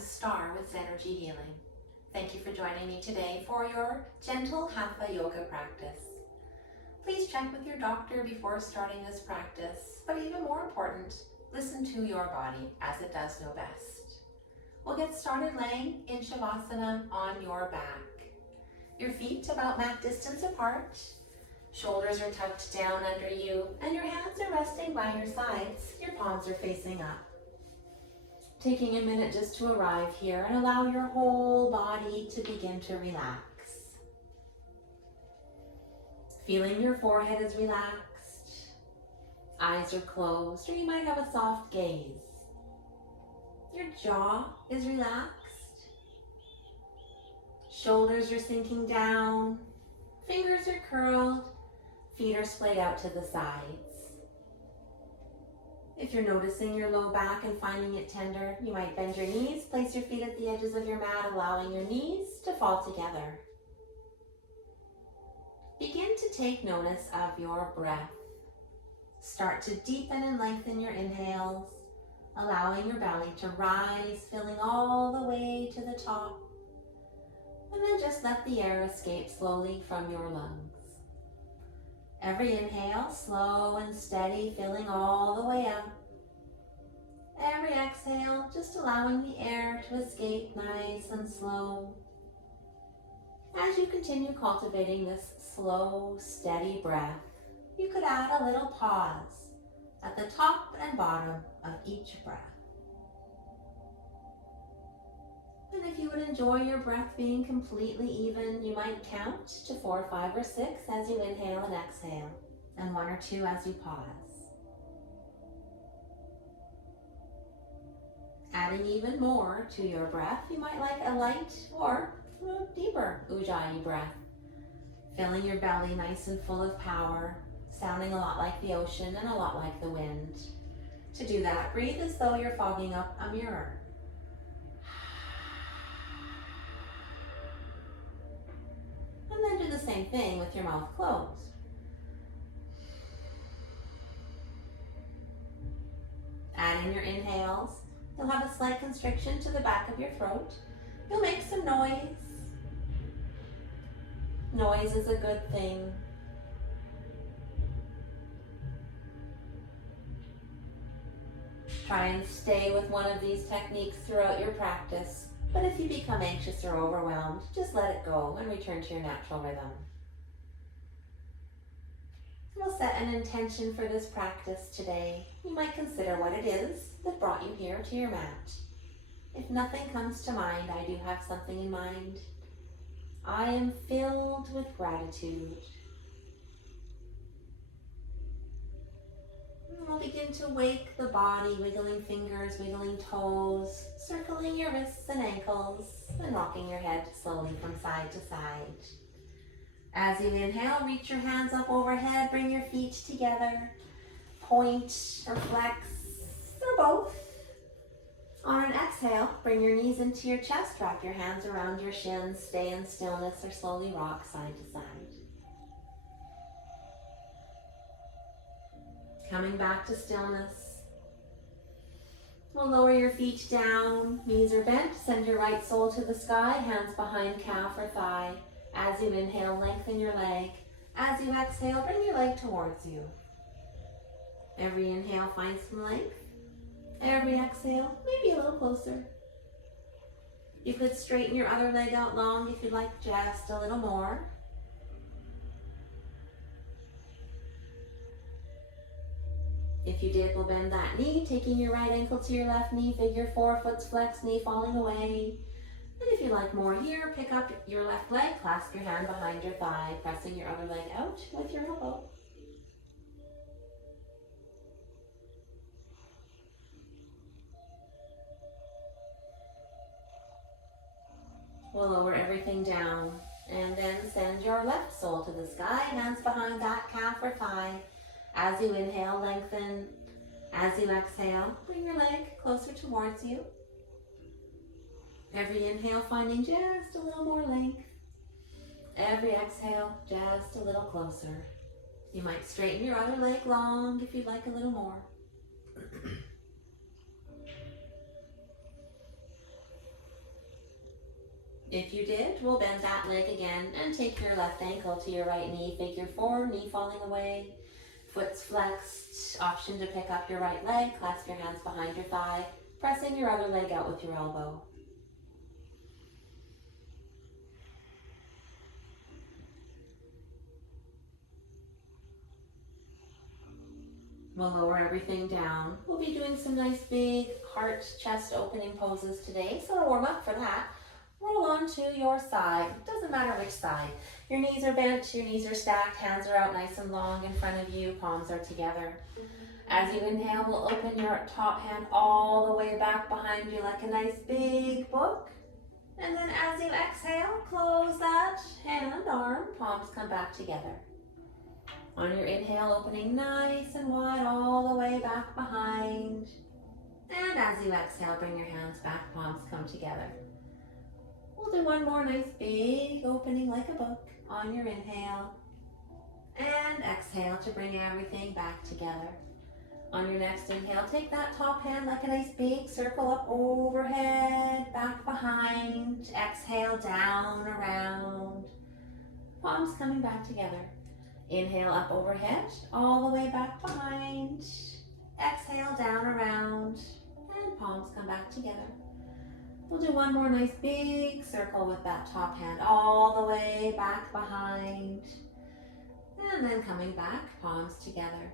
Star with Energy Healing. Thank you for joining me today for your gentle Hatha yoga practice. Please check with your doctor before starting this practice, but even more important, listen to your body as it does know best. We'll get started laying in Shavasana on your back. Your feet about mat distance apart, shoulders are tucked down under you, and your hands are resting by your sides. Your palms are facing up. Taking a minute just to arrive here and allow your whole body to begin to relax. Feeling your forehead is relaxed, eyes are closed, or you might have a soft gaze. Your jaw is relaxed, shoulders are sinking down, fingers are curled, feet are splayed out to the sides. If you're noticing your low back and finding it tender, you might bend your knees, place your feet at the edges of your mat, allowing your knees to fall together. Begin to take notice of your breath. Start to deepen and lengthen your inhales, allowing your belly to rise, filling all the way to the top. And then just let the air escape slowly from your lungs. Every inhale, slow and steady, filling all the way up. Every exhale, just allowing the air to escape nice and slow. As you continue cultivating this slow, steady breath, you could add a little pause at the top and bottom of each breath. And if you would enjoy your breath being completely even, you might count to 4, 5, or 6 as you inhale and exhale, and 1 or 2 as you pause. Adding even more to your breath, you might like a light or deeper Ujjayi breath, filling your belly nice and full of power, sounding a lot like the ocean and a lot like the wind. To do that, breathe as though you're fogging up a mirror. And then do the same thing with your mouth closed. Add in your inhales. You'll have a slight constriction to the back of your throat. You'll make some noise. Noise is a good thing. Try and stay with one of these techniques throughout your practice. But if you become anxious or overwhelmed, just let it go and return to your natural rhythm. We'll set an intention for this practice today. You might consider what it is that brought you here to your mat. If nothing comes to mind, I do have something in mind. I am filled with gratitude. We'll begin to wake the body, wiggling fingers, wiggling toes, circling your wrists and ankles, and rocking your head slowly from side to side. As you inhale, reach your hands up overhead, bring your feet together, point or flex, or both. On an exhale, bring your knees into your chest, wrap your hands around your shins, stay in stillness, or slowly rock side to side. Coming back to stillness. We'll lower your feet down, knees are bent, send your right sole to the sky, hands behind calf or thigh. As you inhale, lengthen your leg. As you exhale, bring your leg towards you. Every inhale, find some length. Every exhale, maybe a little closer. You could straighten your other leg out long if you'd like just a little more. If you did, we'll bend that knee, taking your right ankle to your left knee, figure 4, foot flex, knee falling away. And if you like more here, pick up your left leg, clasp your hand behind your thigh, pressing your other leg out with your elbow. We'll lower everything down and then send your left sole to the sky, hands behind that calf or thigh. As you inhale, lengthen. As you exhale, bring your leg closer towards you. Every inhale, finding just a little more length. Every exhale, just a little closer. You might straighten your other leg long if you'd like a little more. If you did, we'll bend that leg again and take your left ankle to your right knee, figure four, knee falling away, foot's flexed, option to pick up your right leg, clasp your hands behind your thigh, pressing your other leg out with your elbow. We'll lower everything down. We'll be doing some nice big heart, chest opening poses today, so to warm up for that, roll onto your side. Doesn't matter which side. Your knees are bent, your knees are stacked, hands are out nice and long in front of you, palms are together. As you inhale, we'll open your top hand all the way back behind you like a nice big book. And then as you exhale, close that hand, arm, palms come back together. On your inhale, opening nice and wide all the way back behind. And as you exhale, bring your hands back, palms come together. We'll do one more nice big opening like a book on your inhale. And exhale to bring everything back together. On your next inhale, take that top hand like a nice big circle up overhead, back behind. Exhale, down, around. Palms coming back together. Inhale up overhead, all the way back behind. Exhale, down, around, and palms come back together. We'll do one more nice big circle with that top hand all the way back behind. And then coming back, palms together.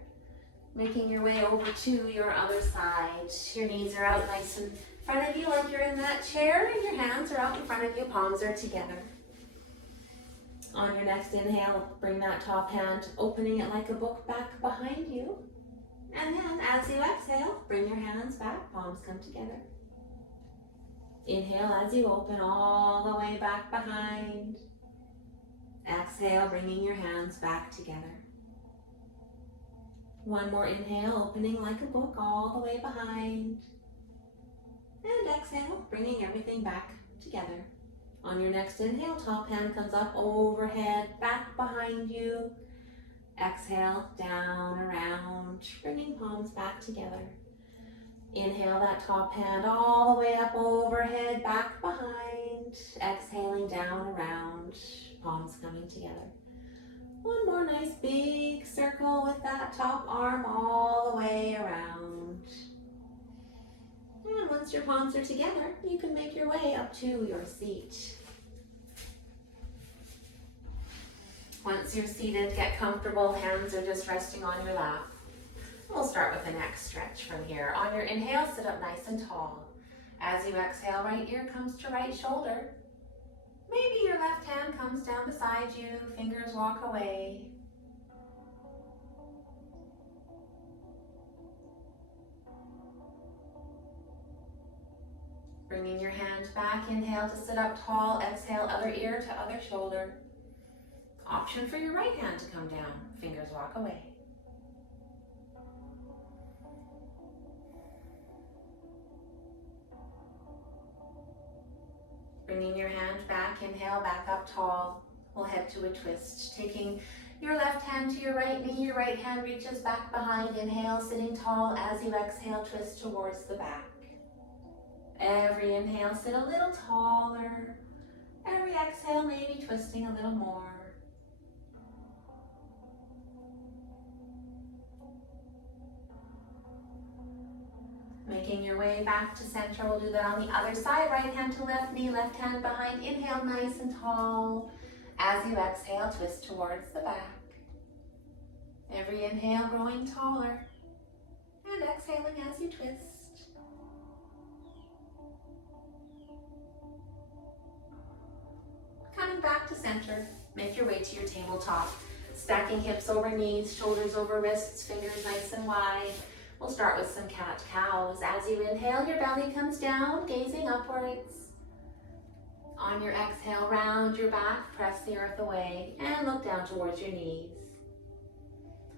Making your way over to your other side. Your knees are out nice in front of you like you're in that chair, and your hands are out in front of you, palms are together. On your next inhale, bring that top hand, opening it like a book back behind you. And then as you exhale, bring your hands back, palms come together. Inhale as you open all the way back behind. Exhale, bringing your hands back together. One more inhale, opening like a book all the way behind. And exhale, bringing everything back together. On your next inhale, top hand comes up overhead, back behind you. Exhale, down, around, bringing palms back together. Inhale that top hand all the way up overhead, back behind. Exhaling down, around, palms coming together. One more nice big circle with that top arm all the way around. And once your palms are together, you can make your way up to your seat. Once you're seated, get comfortable, hands are just resting on your lap. We'll start with the neck stretch from here. On your inhale, sit up nice and tall. As you exhale, right ear comes to right shoulder. Maybe your left hand comes down beside you, fingers walk away. Bringing your hand back, inhale to sit up tall, exhale, other ear to other shoulder. Option for your right hand to come down, fingers walk away. Bringing your hand back, inhale, back up tall. We'll head to a twist. Taking your left hand to your right knee, your right hand reaches back behind. Inhale, sitting tall. As you exhale, twist towards the back. Every inhale, sit a little taller. Every exhale, maybe twisting a little more. Making your way back to center, we'll do that on the other side. Right hand to left knee, left hand behind. Inhale, nice and tall. As you exhale, twist towards the back. Every inhale, growing taller. And exhaling as you twist. Coming back to center, make your way to your tabletop. Stacking hips over knees, shoulders over wrists, fingers nice and wide. We'll start with some cat-cows. As you inhale, your belly comes down, gazing upwards. On your exhale, round your back, press the earth away, and look down towards your knees.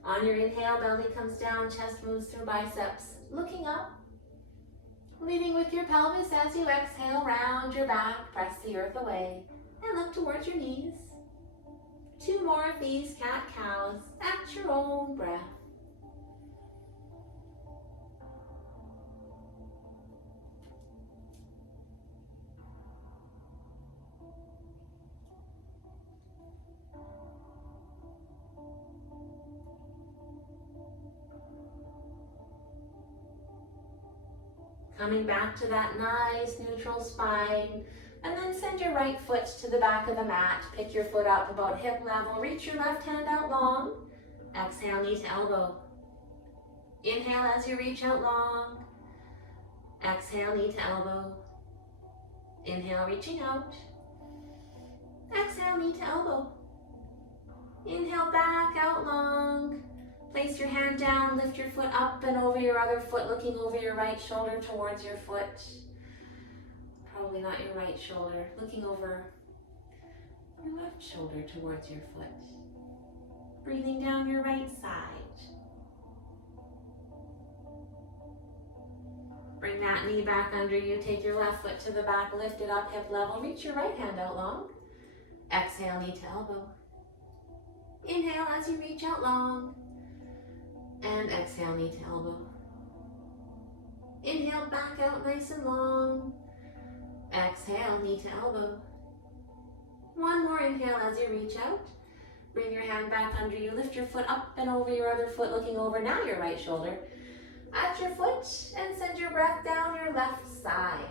On your inhale, belly comes down, chest moves through biceps, looking up. Leading with your pelvis as you exhale, round your back, press the earth away, and look towards your knees. 2 more of these cat-cows at your own breath. Coming back to that nice neutral spine. And then send your right foot to the back of the mat. Pick your foot up about hip level. Reach your left hand out long. Exhale, knee to elbow. Inhale as you reach out long. Exhale, knee to elbow. Inhale, reaching out. Exhale, knee to elbow. Inhale, back out long. Place your hand down, lift your foot up and over your other foot, looking over your right shoulder towards your foot. Probably not your right shoulder, looking over your left shoulder towards your foot. Breathing down your right side. Bring that knee back under you, take your left foot to the back, lift it up hip level, reach your right hand out long. Exhale, knee to elbow. Inhale as you reach out long. And exhale, knee to elbow. Inhale, back out nice and long. Exhale, knee to elbow. One more inhale as you reach out. Bring your hand back under you. Lift your foot up and over your other foot, looking over now your right shoulder at your foot, and send your breath down your left side.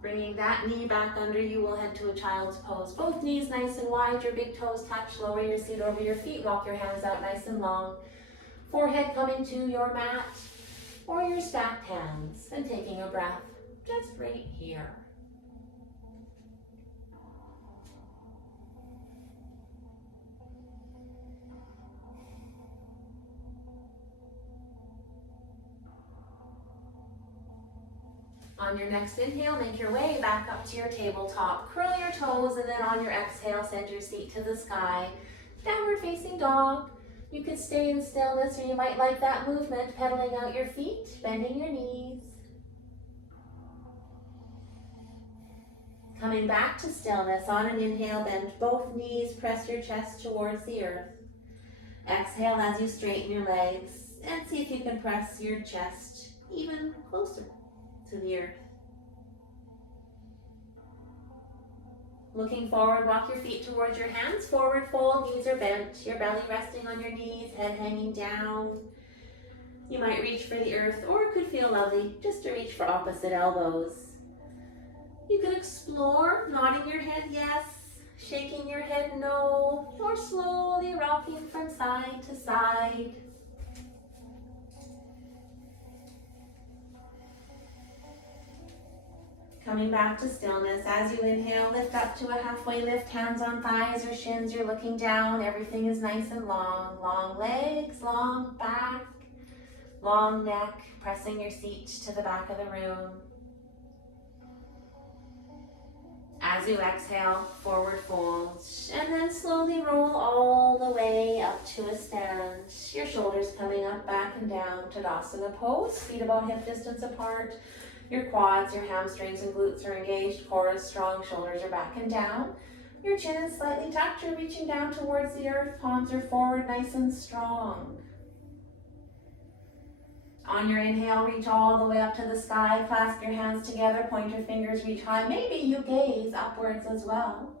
Bringing that knee back under you, we'll head to a child's pose. Both knees nice and wide, your big toes touch, lower your seat over your feet, walk your hands out nice and long. Forehead coming to your mat or your stacked hands, and taking a breath just right here. On your next inhale, make your way back up to your tabletop. Curl your toes, and then on your exhale, send your seat to the sky. Downward facing dog. You could stay in stillness, or you might like that movement, pedaling out your feet, bending your knees. Coming back to stillness, on an inhale, bend both knees, press your chest towards the earth. Exhale as you straighten your legs, and see if you can press your chest even closer to the earth. Looking forward, walk your feet towards your hands, forward fold, knees are bent, your belly resting on your knees, head hanging down. You might reach for the earth, or it could feel lovely just to reach for opposite elbows. You could explore, nodding your head yes, shaking your head no, or slowly rocking from side to side. Coming back to stillness, as you inhale, lift up to a halfway lift, hands on thighs or shins, you're looking down, everything is nice and long. Long legs, long back, long neck, pressing your seat to the back of the room. As you exhale, forward fold, and then slowly roll all the way up to a stand. Your shoulders coming up, back and down, Tadasana pose, feet about hip distance apart. Your quads, your hamstrings and glutes are engaged, core is strong, shoulders are back and down. Your chin is slightly tucked, you're reaching down towards the earth, palms are forward, nice and strong. On your inhale, reach all the way up to the sky, clasp your hands together, point your fingers, reach high. Maybe you gaze upwards as well.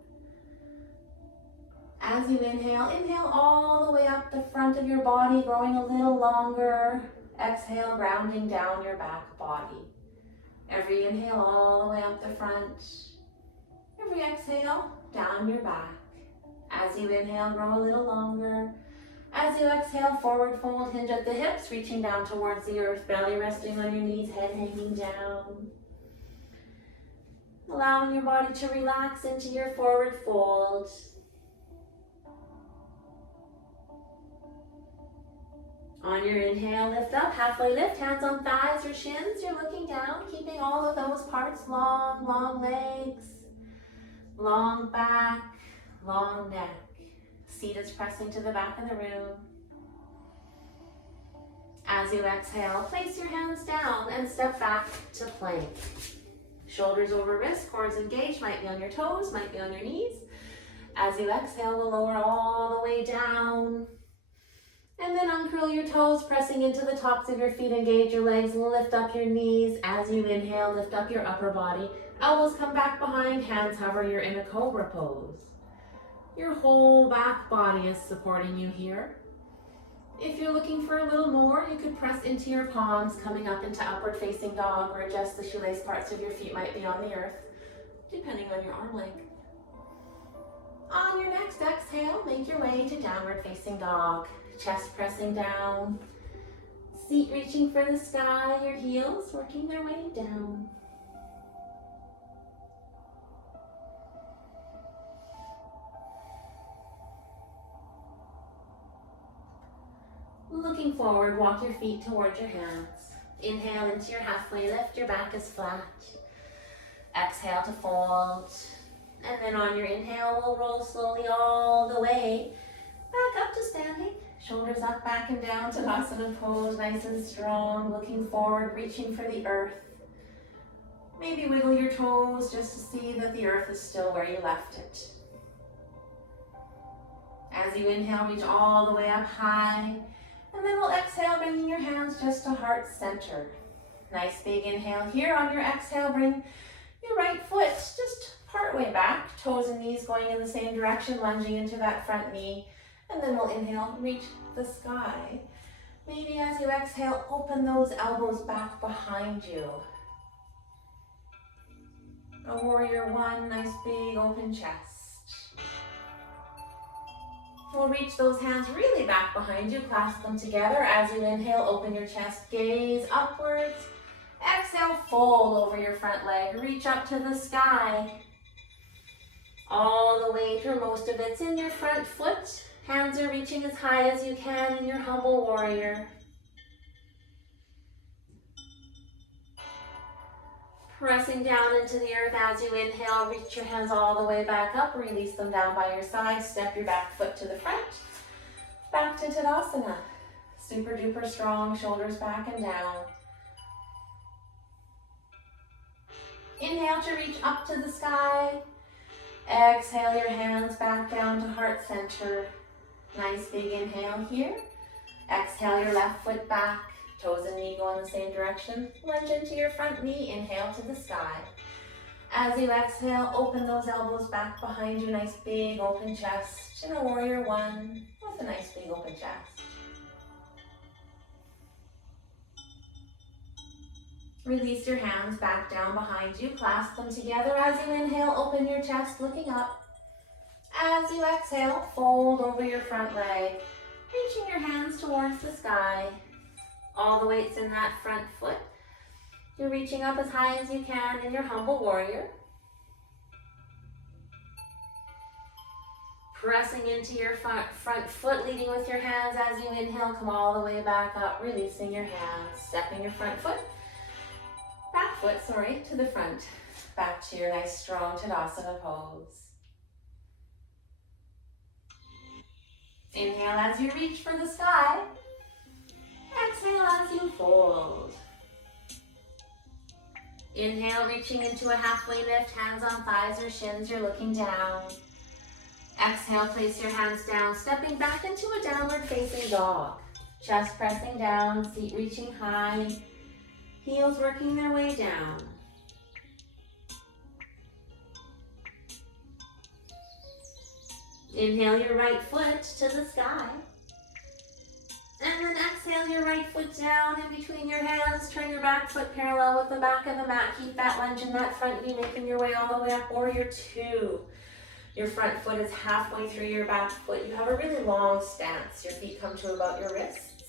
As you inhale, inhale all the way up the front of your body, growing a little longer. Exhale, grounding down your back body. Every inhale all the way up the front. Every exhale, down your back. As you inhale, grow a little longer. As you exhale, forward fold, hinge at the hips, reaching down towards the earth, belly resting on your knees, head hanging down. Allowing your body to relax into your forward fold. On your inhale, lift up, halfway lift, hands on thighs or shins. You're looking down, keeping all of those parts long, long legs, long back, long neck. Seat is pressing to the back of the room. As you exhale, place your hands down and step back to plank. Shoulders over wrists, core is engaged, might be on your toes, might be on your knees. As you exhale, we'll lower all the way down. And then uncurl your toes, pressing into the tops of your feet, engage your legs, lift up your knees. As you inhale, lift up your upper body. Elbows come back behind, hands hover, you're in a cobra pose. Your whole back body is supporting you here. If you're looking for a little more, you could press into your palms, coming up into upward facing dog, where just the shoelace parts of your feet might be on the earth, depending on your arm length. On your next exhale, make your way to downward facing dog, chest pressing down, seat reaching for the sky, your heels working their way down. Looking forward, walk your feet towards your hands. Inhale into your halfway lift, your back is flat. Exhale to fold. And then on your inhale, we'll roll slowly all the way back up to standing. Shoulders up, back and down, Tadasana pose, nice and strong. Looking forward, reaching for the earth. Maybe wiggle your toes just to see that the earth is still where you left it. As you inhale, reach all the way up high. And then we'll exhale, bringing your hands just to heart center. Nice big inhale here. On your exhale, bring your right foot just part way back, toes and knees going in the same direction, lunging into that front knee. And then we'll inhale, reach the sky. Maybe as you exhale, open those elbows back behind you. A warrior one, nice big open chest. We'll reach those hands really back behind you, clasp them together. As you inhale, open your chest, gaze upwards. Exhale, fold over your front leg, reach up to the sky. All the way through, most of it's in your front foot. Hands are reaching as high as you can in your humble warrior. Pressing down into the earth as you inhale, reach your hands all the way back up, release them down by your side, step your back foot to the front, back to Tadasana. Super duper strong, shoulders back and down. Inhale to reach up to the sky. Exhale your hands back down to heart center. Nice big inhale here. Exhale your left foot back. Toes and knee go in the same direction. Lunge into your front knee, inhale to the sky. As you exhale, open those elbows back behind you, nice big open chest. In a warrior one with a nice big open chest. Release your hands back down behind you, clasp them together. As you inhale, open your chest, looking up. As you exhale, fold over your front leg, reaching your hands towards the sky. All the weight's in that front foot. You're reaching up as high as you can in your humble warrior. Pressing into your front foot, leading with your hands. As you inhale, come all the way back up, releasing your hands. Stepping your back foot, to the front. Back to your nice strong Tadasana pose. Inhale as you reach for the sky. Exhale as you fold. Inhale, reaching into a halfway lift, hands on thighs or shins, you're looking down. Exhale, place your hands down, stepping back into a downward facing dog. Chest pressing down, seat reaching high, heels working their way down. Inhale your right foot to the sky. And then exhale your right foot down in between your hands. Turn your back foot parallel with the back of the mat. Keep that lunge in that front knee, making your way all the way up. Warrior two. Your front foot is halfway through your back foot. You have a really long stance. Your feet come to about your wrists.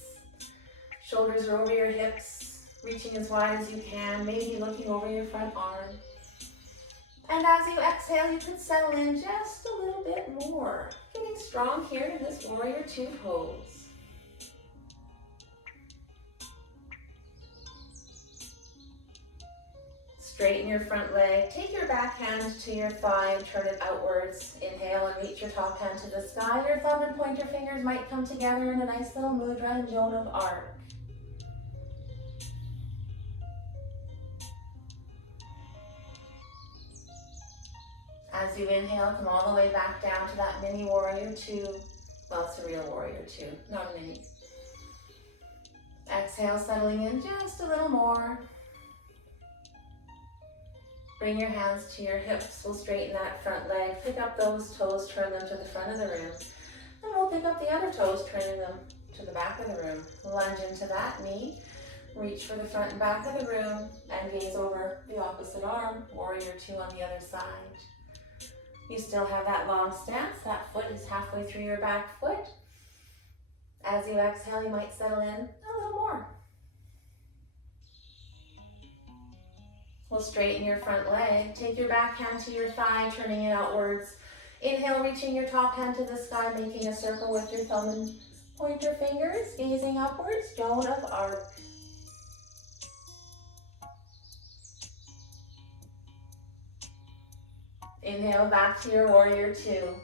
Shoulders are over your hips, reaching as wide as you can, maybe looking over your front arm. And as you exhale, you can settle in just a little bit more. Getting strong here in this warrior two pose. Straighten your front leg, take your back hand to your thigh and turn it outwards. Inhale and reach your top hand to the sky. Your thumb and pointer fingers might come together in a nice little mudra and jona of arc. As you inhale, come all the way back down to that mini warrior two. Well, it's a real warrior two, not a mini. Exhale, settling in just a little more. Bring your hands to your hips. We'll straighten that front leg. Pick up those toes, turn them to the front of the room. Then we'll pick up the other toes, turning them to the back of the room. Lunge into that knee. Reach for the front and back of the room and gaze over the opposite arm. Warrior two on the other side. You still have that long stance. That foot is halfway through your back foot. As you exhale, you might settle in a little more. We'll straighten your front leg. Take your back hand to your thigh, turning it outwards. Inhale, reaching your top hand to the sky, making a circle with your thumb and pointer fingers, gazing upwards, dome of arc. Inhale back to your warrior two.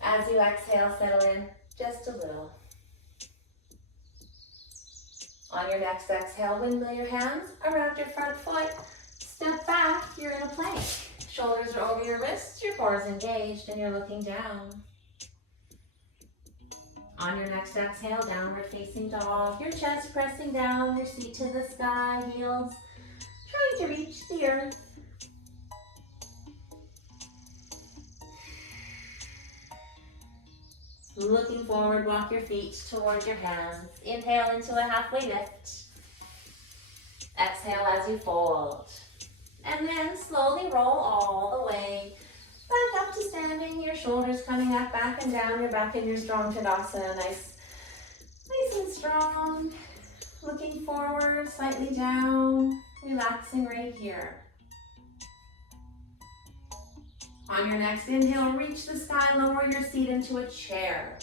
As you exhale, settle in just a little. On your next exhale, windmill your hands around your front foot. Step back, you're in a plank. Shoulders are over your wrists, your core is engaged, and you're looking down. On your next exhale, downward facing dog. Your chest pressing down, your seat to the sky, heels trying to reach the earth. Looking forward, walk your feet toward your hands. Inhale into a halfway lift. Exhale as you fold. And then slowly roll all the way back up to standing. Your shoulders coming up, back and down. You're back in your strong Tadasana. Nice and strong. Looking forward, slightly down. Relaxing right here. On your next inhale, reach the sky, lower your seat into a chair.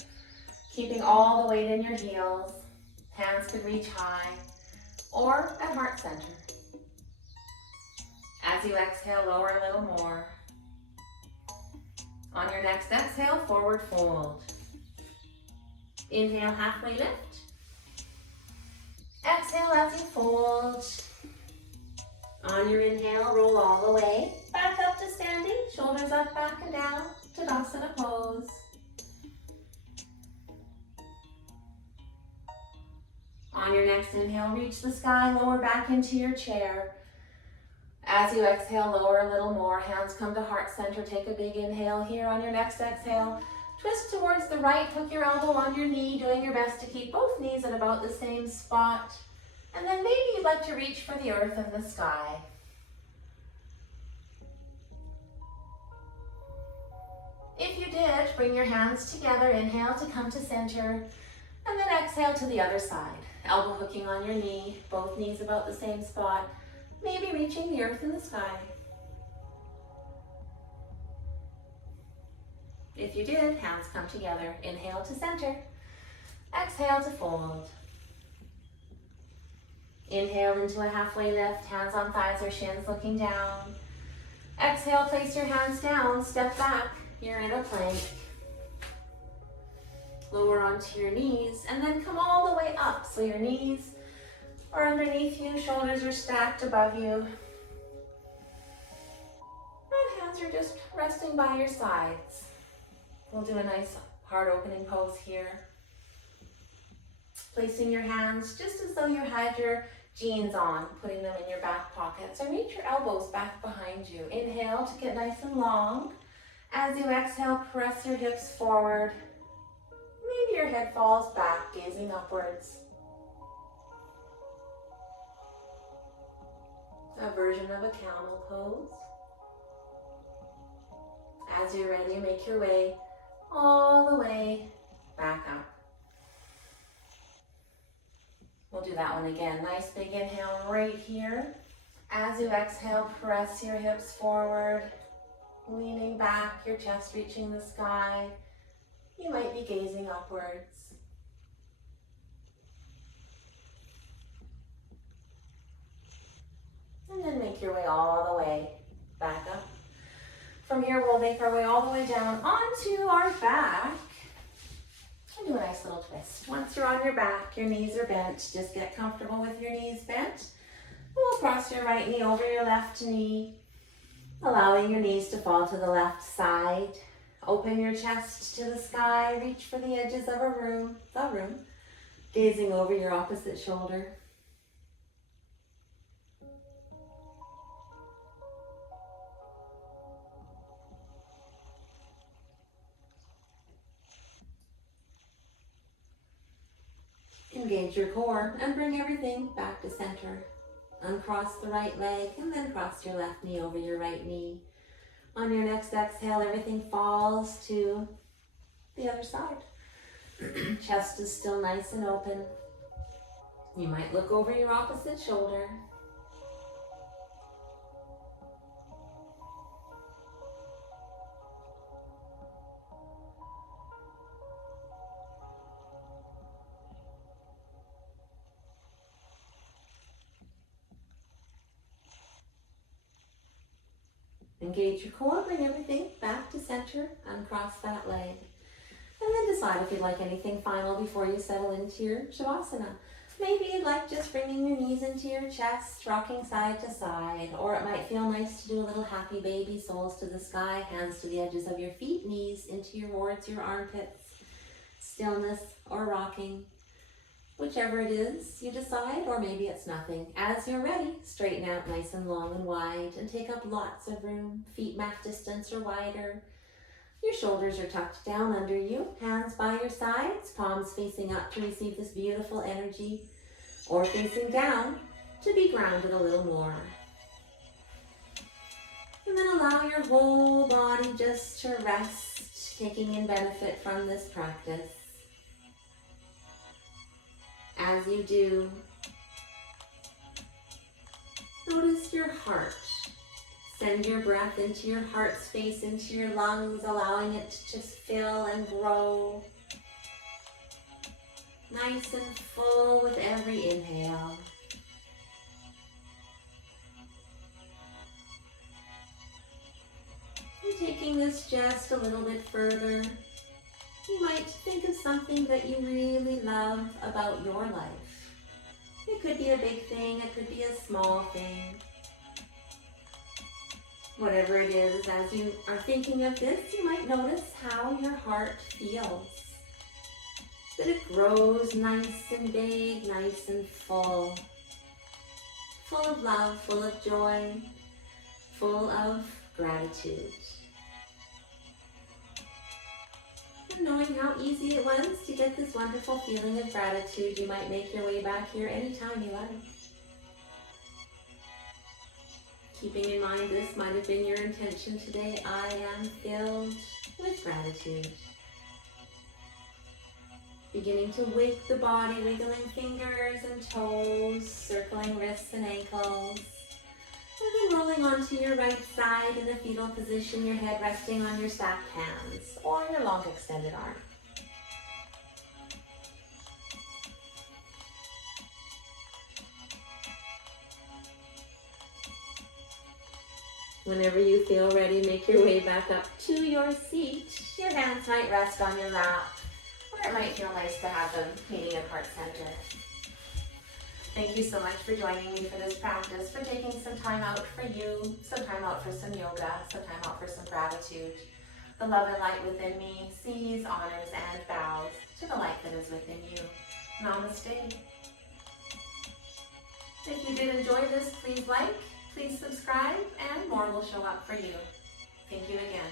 Keeping all the weight in your heels. Hands could reach high or at heart center. As you exhale, lower a little more. On your next exhale, forward fold. Inhale, halfway lift. Exhale as you fold. On your inhale, roll all the way back up to standing, shoulders up, back and down, Tadasana pose. On your next inhale, reach the sky, lower back into your chair. As you exhale, lower a little more, hands come to heart center, take a big inhale here. On your next exhale, twist towards the right, hook your elbow on your knee, doing your best to keep both knees at about the same spot. And then maybe you'd like to reach for the earth and the sky. If you did, bring your hands together. Inhale to come to center. And then exhale to the other side. Elbow hooking on your knee, both knees about the same spot. Maybe reaching the earth and the sky. If you did, hands come together. Inhale to center. Exhale to fold. Inhale into a halfway lift, hands on thighs or shins looking down. Exhale, place your hands down, step back, you're in a plank. Lower onto your knees and then come all the way up. So your knees are underneath you, shoulders are stacked above you. And hands are just resting by your sides. We'll do a nice heart opening pose here. Placing your hands just as though you had your jeans on, putting them in your back pockets, and reach your elbows back behind you. Inhale to get nice and long. As you exhale, press your hips forward. Maybe your head falls back, gazing upwards. A version of a camel pose. As you're ready, make your way all the way back up. We'll do that one again. Nice big inhale right here. As you exhale, press your hips forward, leaning back, your chest reaching the sky. You might be gazing upwards. And then make your way all the way back up. From here, we'll make our way all the way down onto our back. And do a nice little twist. Once you're on your back, your knees are bent. Just get comfortable with your knees bent. We'll cross your right knee over your left knee, allowing your knees to fall to the left side. Open your chest to the sky. Reach for the edges of the room, gazing over your opposite shoulder. Engage your core and bring everything back to center. Uncross the right leg and then cross your left knee over your right knee. On your next exhale, everything falls to the other side. Chest is still nice and open. You might look over your opposite shoulder. Engage your core, bring everything back to center, uncross that leg. And then decide if you'd like anything final before you settle into your Shavasana. Maybe you'd like just bringing your knees into your chest, rocking side to side, or it might feel nice to do a little happy baby, soles to the sky, hands to the edges of your feet, knees into towards your armpits, stillness or rocking. Whichever it is, you decide, or maybe it's nothing. As you're ready, straighten out nice and long and wide and take up lots of room, feet mat distance or wider. Your shoulders are tucked down under you, hands by your sides, palms facing up to receive this beautiful energy, or facing down to be grounded a little more. And then allow your whole body just to rest, taking in benefit from this practice. As you do, notice your heart. Send your breath into your heart space, into your lungs, allowing it to just fill and grow. Nice and full with every inhale. And taking this just a little bit further, you might think of something that you really love about your life. It could be a big thing, it could be a small thing. Whatever it is, as you are thinking of this, you might notice how your heart feels. That it grows nice and big, nice and full. Full of love, full of joy, full of gratitude. And knowing how easy it was to get this wonderful feeling of gratitude, you might make your way back here anytime you like. Keeping in mind this might have been your intention today, I am filled with gratitude. Beginning to wake the body, wiggling fingers and toes, circling wrists and ankles. And then rolling onto your right side in a fetal position, your head resting on your stacked hands or your long extended arm. Whenever you feel ready, make your way back up to your seat. Your hands might rest on your lap, or it might feel nice to have them meeting at heart center. Thank you so much for joining me for this practice, for taking some time out for you, some time out for some yoga, some time out for some gratitude. The love and light within me sees, honors, and bows to the light that is within you. Namaste. If you did enjoy this, please like, please subscribe, and more will show up for you. Thank you again.